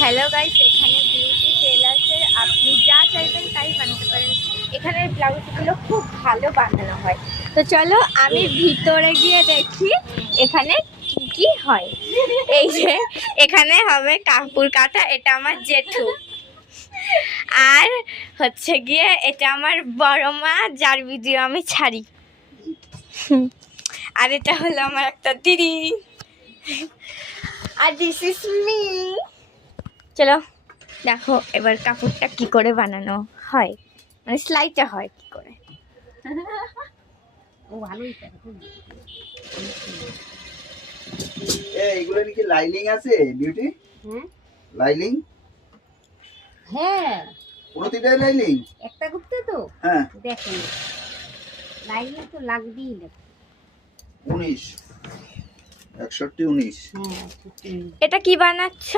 Hello guys, এখানে beauty টেলার্সের আপনি যা চাইবেন তাই বানাতে পারেন। এখানের ব্লাউজগুলো খুব ভালো বানানো হয়। তো চলো আমি ভিতরে গিয়ে দেখি এখানে কি কি হয়। এই যে এখানে হবে কাপড় কাটা, এটা আমার জেঠু। আর হচ্ছে গিয়ে এটা আমার বড় মা, যার ভিডিও আমি ছাড়ি। আর এটা হলো আমার একটা দিদি। আর দিস ইজ মি। চলো দেখো এবার কাপড়টা কি করে বানানো হয়, মানে সেলাইটা হয় কি করে। ও ভালোই এইগুলো নাকি লাইলিং আছে বিউটি? হ্যাঁ লাইলিং? হ্যাঁ প্রতিটাই লাইলিং? একটা করতে তো হ্যাঁ। দেখেন লাইলিং তো লাগবেই না। 19 61 19। হ্যাঁ এটা কি বানাচ্ছ?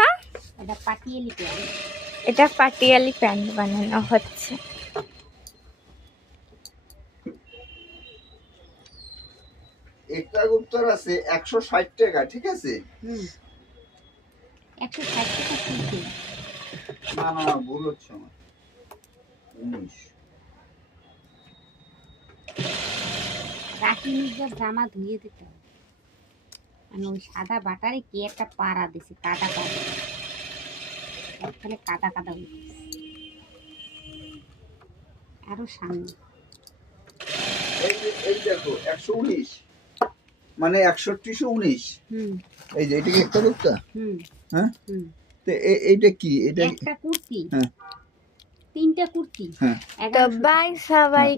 এটা পাটিয়ালি প্যান্ট। এটা পাটিয়ালি প্যান্ট বানানো হচ্ছে। একটা গুপ্তর আছে 160 টাকা, ঠিক আছে? 160 টাকা কিনতে। না না না, ভুল হচ্ছে আমার। 19। রাখি নিজের জামা ধুয়ে দিতে হবে। আমি ওই সাদা বাটারে কি একটা পাড়া দিছি, কাটা পাড়া ওখানে কাদা কাদা হয়ে গেছে। আরো সামনে এই দেখো 119, মানে 6119। এই যে এটা কি একটা গুপ্তা? হ্যাঁ। তো এইটা কি? এটা একটা কুর্তি, হ্যাঁ 3টা কুর্তি। হ্যাঁ। তো বাই সবাই।